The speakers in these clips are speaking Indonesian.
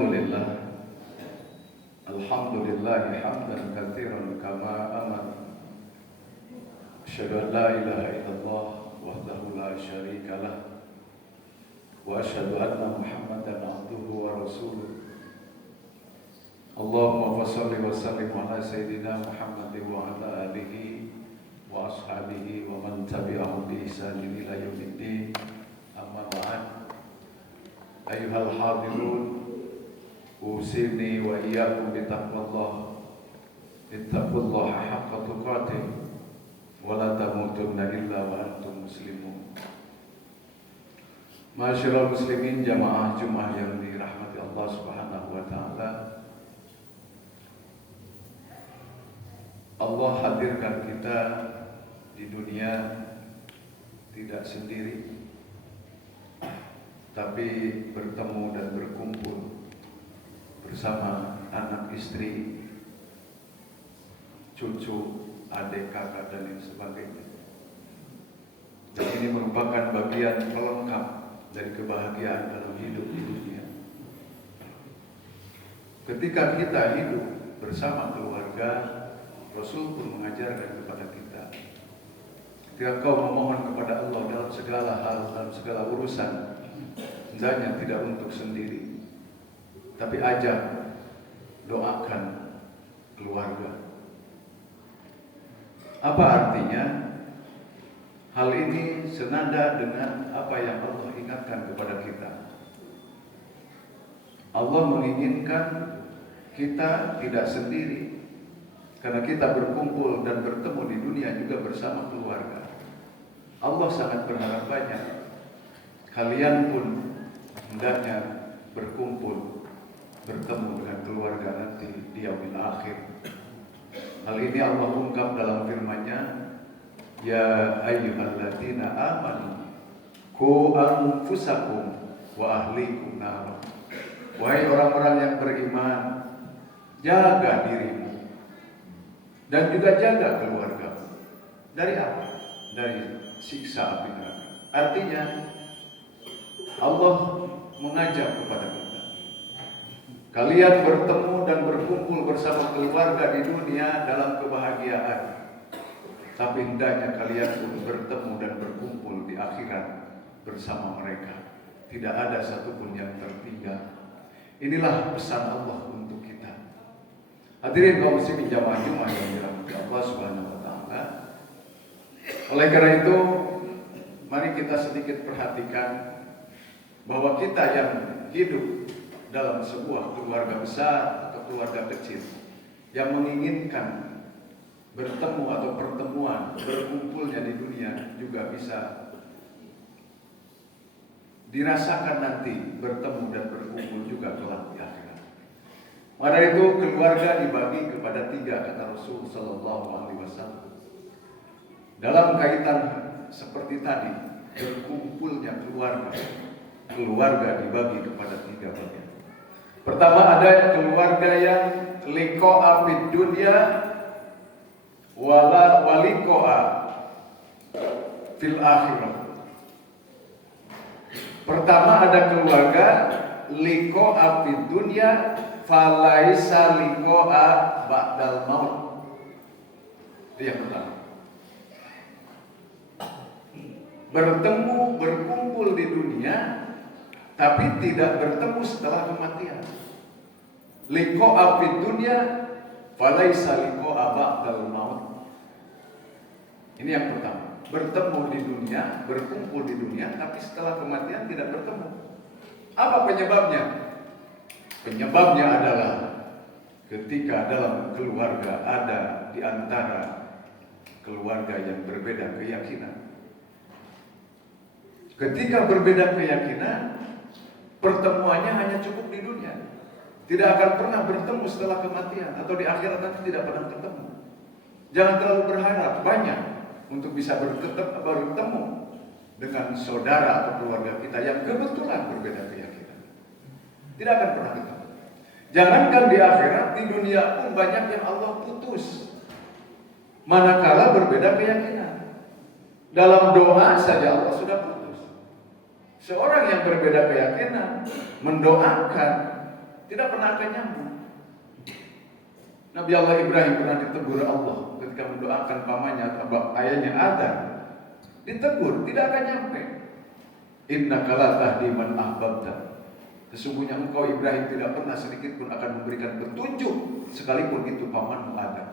Alhamdulillah, Alhamdulillah hamdan katsiran kama amar. Asyhadu an la ilaha illallah wahdahu la syarika lah wa asyhadu anna Muhammadan abduhu wa rasuluh. Allahumma shalli wa sallim ala sayyidina Muhammad wa ala alihi wa ashabihi wa man tabi'ahum bi ihsanin ila yaumiddin. Amma ba'd. Ayyuhal hadirun, usini wa iyyakum bitaqwallah. Ittaqullaha haqqa tuqatih wa la tamutunna illa wa antum muslimun. Ma'asyiral muslimin, jamaah Jumat yang dirahmati Allah Subhanahu wa taala. Allah hadirkan kita di dunia tidak sendiri, tapi bertemu dan berkumpul bersama anak istri, cucu, adik, kakak, dan lain sebagainya. Dan ini merupakan bagian pelengkap dari kebahagiaan dalam hidup di dunia. Ketika kita hidup bersama keluarga, Rasul pun mengajarkan kepada kita, ketika kau memohon kepada Allah dalam segala hal, dalam segala urusan, hendaknya tidak untuk sendiri, tapi ajak, doakan keluarga. Apa artinya? Hal ini senada dengan apa yang Allah ingatkan kepada kita. Allah menginginkan kita tidak sendiri, karena kita berkumpul dan bertemu di dunia juga bersama keluarga. Allah sangat berharap banyak kalian pun hendaknya berkumpul, bertemu dengan keluarga nanti di yaumil akhir. Hal ini Allah ungkap dalam firman-Nya, ya ayyuhalladzina amanu qu anfusakum wa ahlikum nar. Wahai orang-orang yang beriman, jaga dirimu dan juga jaga keluarga. Dari apa? Dari siksa api neraka. Artinya Allah mengajak kepada kita, kalian bertemu dan berkumpul bersama keluarga di dunia dalam kebahagiaan, tapi hendaknya kalian pun bertemu dan berkumpul di akhirat bersama mereka. Tidak ada satupun yang tertinggal. Inilah pesan Allah untuk kita. Hadirin kaum muslimin jamaah Jumat yang dirahmati Allah Subhanahu wa taala. Oleh karena itu, mari kita sedikit perhatikan bahwa kita yang hidup dalam sebuah keluarga besar atau keluarga kecil yang menginginkan bertemu atau pertemuan, berkumpulnya di dunia juga bisa dirasakan nanti, bertemu dan berkumpul juga kelak di akhirat. Maka itu keluarga dibagi kepada 3, kata Rasul Sallallahu Alaihi Wasallam. Dalam kaitan seperti tadi, berkumpulnya keluarga dibagi kepada 3 bagian. Pertama, ada keluarga yang liqa'a fid dunya wa liqa'a fil akhirah. Pertama, ada keluarga liqa'a fid dunya falaisa liqa'a ba'dal maut. Itu yang pertama. Bertemu, berkumpul di dunia, tapi tidak bertemu setelah kematian. Liqa'a fid dunya falaisa liqa'a ba'dal maut. Ini yang pertama. Bertemu di dunia, berkumpul di dunia, tapi setelah kematian tidak bertemu. Apa penyebabnya? Penyebabnya adalah ketika dalam keluarga ada di antara keluarga yang berbeda keyakinan. Ketika berbeda keyakinan, pertemuannya hanya cukup di dunia. Tidak akan pernah bertemu setelah kematian, atau di akhirat nanti tidak pernah bertemu. Jangan terlalu berharap banyak untuk bisa bertemu dengan saudara atau keluarga kita yang kebetulan berbeda keyakinan. Tidak akan pernah ketemu. Jangankan di akhirat, di dunia pun banyak yang Allah putus manakala berbeda keyakinan. Dalam doa saja Allah sudah putus. Seorang yang berbeda keyakinan mendoakan Tidak pernah akan nyambung. Nabi Allah Ibrahim pernah ditegur Allah ketika mendoakan pamannya atau ayahnya Adam. Ditegur, tidak akan nyampe. Innaka la tahdi man ahbabta. Sesungguhnya engkau Ibrahim tidak pernah sedikit pun akan memberikan petunjuk sekalipun itu pamanmu Adam.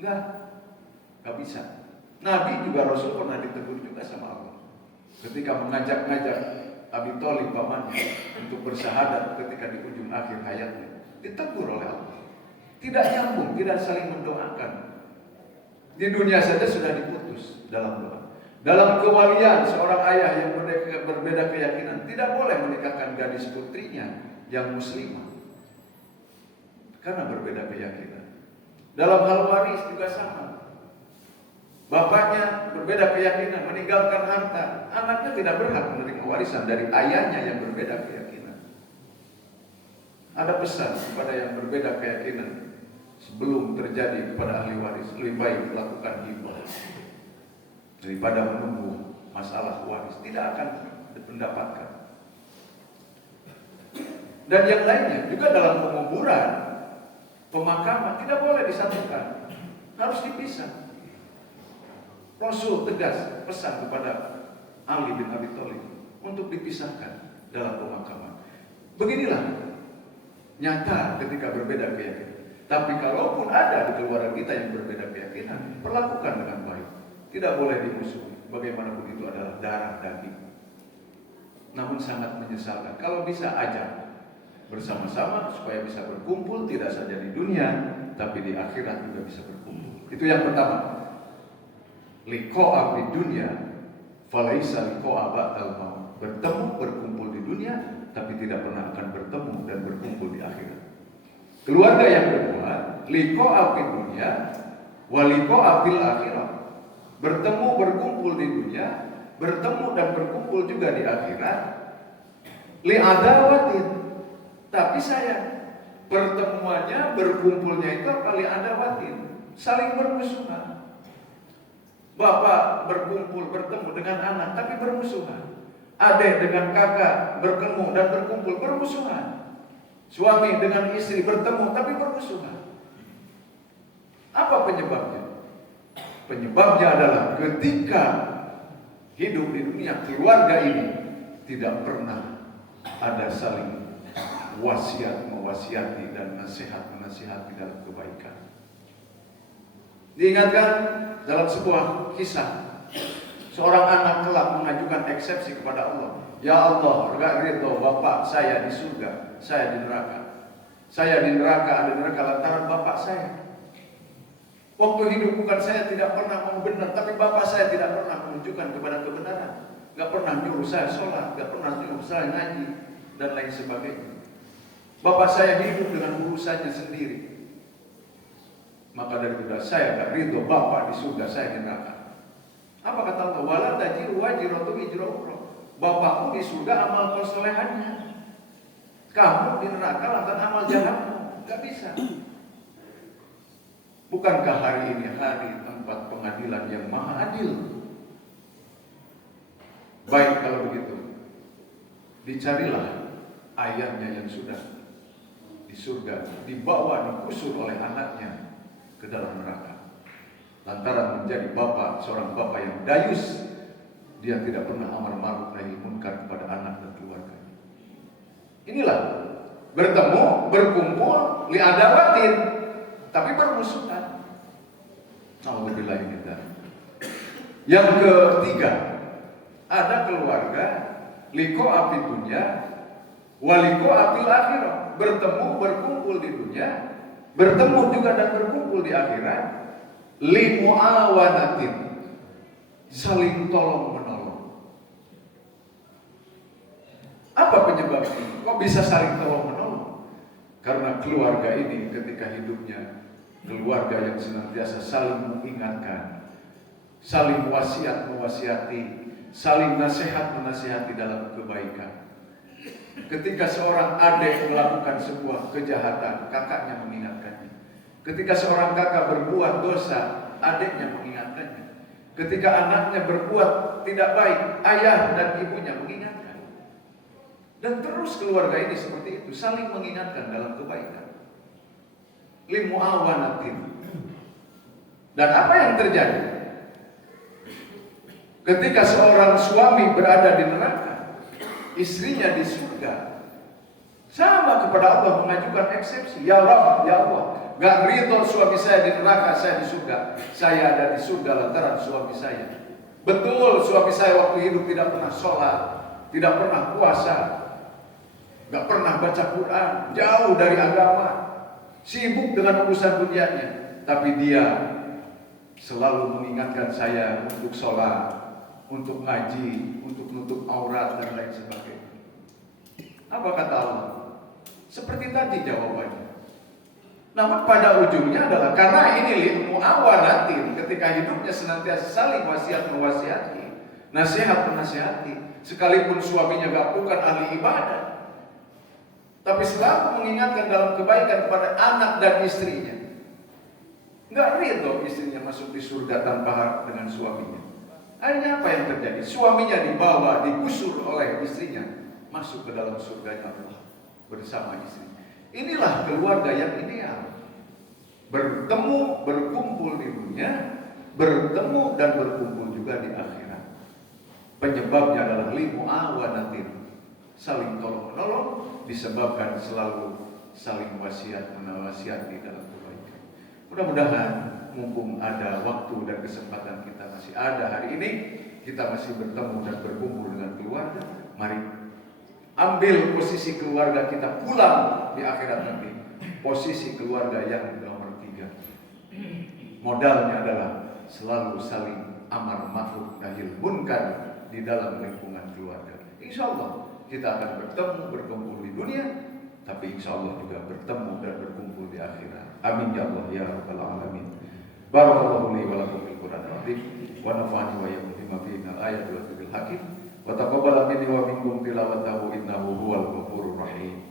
Enggak bisa. Nabi juga Rasul pernah ditegur juga sama Allah ketika mengajak-ngajak Abi Thalib pamannya untuk bersyahadat ketika di ujung akhir hayatnya. Ditegur oleh Allah. Tidak nyambung, tidak saling mendoakan. Di dunia saja sudah diputus dalam doa. Dalam kewalian seorang ayah yang berbeda keyakinan tidak boleh menikahkan gadis putrinya yang muslimah karena berbeda keyakinan. Dalam hal waris juga sama. Bapaknya berbeda keyakinan, meninggalkan harta, anaknya tidak berhak menerima warisan dari ayahnya yang berbeda keyakinan. Ada pesan kepada yang berbeda keyakinan, sebelum terjadi kepada ahli waris, lebih baik lakukan hibah daripada menunggu masalah waris, tidak akan mendapatkan. Dan yang lainnya juga dalam penguburan, pemakaman tidak boleh disatukan, harus dipisah. Rasul tegas pesan kepada Ali bin Abi Thalib untuk dipisahkan dalam pemakaman. Beginilah nyata ketika berbeda keyakinan. Tapi kalaupun ada di keluarga kita yang berbeda keyakinan, perlakukan dengan baik. Tidak boleh dimusuhi. Bagaimanapun itu adalah darah daging. Namun sangat menyesalkan. Kalau bisa ajak bersama-sama supaya bisa berkumpul tidak saja di dunia, tapi di akhirat juga bisa berkumpul. Itu yang pertama. Liqa'a di dunia, falaisa liqa'a ba'dal maut. Bertemu berkumpul di dunia, tapi tidak pernah akan bertemu dan berkumpul di akhirat. Keluarga yang kedua, liqa'a di dunia, wa liqa'a fil akhirat. Bertemu berkumpul di dunia, bertemu dan berkumpul juga di akhirat. Li'adawatin. Tapi sayang, pertemuannya berkumpulnya itu apa? Li'adawatin. Saling bermusuhan. Bapak berkumpul, bertemu dengan anak, tapi bermusuhan. Adik dengan kakak bertemu dan berkumpul, bermusuhan. Suami dengan istri bertemu, tapi bermusuhan. Apa penyebabnya? Penyebabnya adalah ketika hidup di dunia keluarga ini tidak pernah ada saling wasiat mewasiati dan nasihat menasihati dalam kebaikan. Diingatkan dalam sebuah kisah, seorang anak kelak mengajukan eksepsi kepada Allah. Ya Allah, enggak ridho bapak saya di surga, saya di neraka. Saya di neraka, ada neraka lantaran bapak saya. Waktu hidup bukan saya tidak pernah mau benar, tapi bapak saya tidak pernah menunjukkan kepada kebenaran. Enggak pernah nyuruh saya sholat, enggak pernah nyuruh saya ngaji, dan lain sebagainya. Bapak saya hidup dengan urusannya sendiri. Maka dari itu saya enggak ridho bapak di surga, saya di neraka. Apa kata Allah? Wala tajiru wajiratu wizra ukhra. Bapakmu di surga amal kesolehannya, kamu di neraka lantaran amal jahatmu. Enggak bisa. Bukankah hari ini hari tempat pengadilan yang maha adil? Baik kalau begitu, dicarilah ayahnya yang sudah di surga, dibawa dikusur oleh anaknya ke dalam neraka. Lantaran menjadi bapak, seorang bapak yang dayus, dia tidak pernah amar ma'ruf nahi munkar kepada anak dan keluarganya. Inilah bertemu, berkumpul, li'adawatin, tapi bermusuhan. Alhamdulillah ini. Yang ketiga, ada keluarga liqa'a fid dunya wa liqa'a fil akhirah. Bertemu, berkumpul di dunia, bertemu juga dan berkumpul di akhirat. Li mu'awanatin, saling tolong menolong. Apa penyebabnya? Kok bisa saling tolong menolong? Karena keluarga ini ketika hidupnya keluarga yang senantiasa saling mengingatkan, saling wasiat mewasiati, saling nasihat menasihati dalam kebaikan. Ketika seorang adik melakukan sebuah kejahatan, kakaknya mengingatkannya. Ketika seorang kakak berbuat dosa, adiknya mengingatkannya. Ketika anaknya berbuat tidak baik, ayah dan ibunya mengingatkan. Dan terus keluarga ini seperti itu, saling mengingatkan dalam kebaikan. Limu'awanatin. Dan apa yang terjadi? Ketika seorang suami berada di neraka, istrinya di surga, sama kepada Allah mengajukan eksepsi. Ya Rabb, ya Allah, gak ridho suami saya di neraka, saya di surga. Saya ada di surga lantaran suami saya. Betul, suami saya waktu hidup tidak pernah sholat, tidak pernah puasa, gak pernah baca Quran, jauh dari agama, sibuk dengan urusan dunianya. Tapi dia selalu mengingatkan saya untuk sholat, untuk ngaji, untuk nutup aurat dan lain sebagainya. Apa kata Allah? Seperti tadi jawabannya. Namun pada ujungnya adalah karena ini muawanatin, ketika hidupnya senantiasa saling wasiat mewasiati, nasihat menasihati, sekalipun suaminya bukan ahli ibadah, tapi selalu mengingatkan dalam kebaikan kepada anak dan istrinya. Nggak ridho istrinya masuk di surga tanpa hak dengan suaminya. Akhirnya apa yang terjadi? Suaminya dibawa, digusur oleh istrinya, masuk ke dalam surganya Allah bersama istri. Inilah keluarga yang ideal. Bertemu, berkumpul di dunia, bertemu dan berkumpul juga di akhirat. Penyebabnya adalah limu'awanatin, saling tolong menolong, disebabkan selalu saling wasiat menawasiat di dalam kebaikan. Mudah-mudahan mumpung ada waktu dan kesempatan kita masih ada hari ini, kita masih bertemu dan berkumpul dengan keluarga. Mari ambil posisi keluarga kita pulang di akhirat nanti. Posisi keluarga yang nomor 3. Modalnya adalah selalu saling amar ma'ruf nahi munkar di dalam lingkungan keluarga. Insya Allah kita akan bertemu berkumpul di dunia, tapi insya Allah juga bertemu dan berkumpul di akhirat. Amin ya Allah ya rabbal alamin. Barakallahu li wa lakum fil Qur'anil azim wa nafa'ani wa iyyakum bima fihi minal ayati wa dzikril hakim. Wa taqabbal minni wa minkum tilawatahu innahu huwal ghafurur rahim.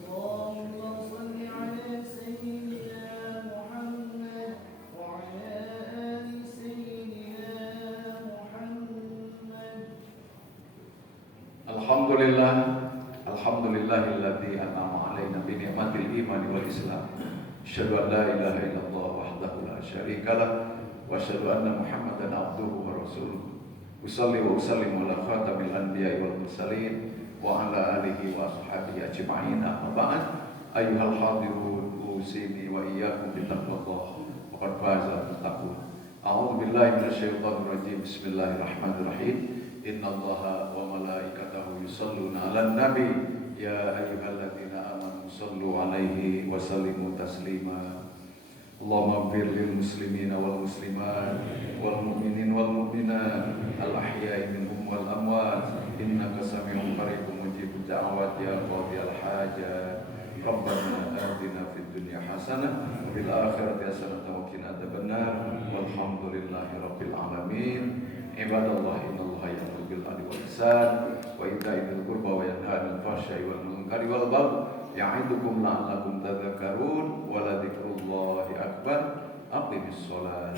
Allahumma shalli ala sayyidina Muhammad wa ala ali sayyidina Muhammad. Alhamdulillah, alhamdulillahilladzi an'ama 'alaina bi ni'matil iman wal islam. Asyhadu an la ilaha illallah wahdahu la syarika lah wa asyhadu anna Muhammadan abduhu wa rasuluh. Usalli wa usallim ala khatamil anbiya'i wal mursalin wa ala alihi wa ashabihi ajma'in. Amma ba'd, ayyuhal hadirun, usini wa iyyakum bi taqwallah. Faqad faza al-muttaqun. A'udzu billahi minasyaitonir rajim. Bismillahirrahmanirrahim. Innallaha wa malaikatahu yusholluna 'alan nabi ya ayyuhalladzina amanu shallu 'alaihi wa sallimu taslima. Allahumma ighfir lil muslimina wal muslimat wal mu'minin wal mu'minat al ahya'i minhum wal amwat innaka sami'un qaribun mujibud da'awat ya qadiyal hajat. Rabbana atina fid dunya hasanah wa fil akhirati hasanah wa qina adzabannar. Walhamdulillahi rabbil alamin. Ibadallah innallaha ya'muru bil 'adli wal ihsan wa ita'i dzil qurba wa yanha 'anil fahsya'i wal munkari wal baghi ya'idukum la'allakum tadhakkarun wa la dzikrullahi akbar. Aqimis shalah.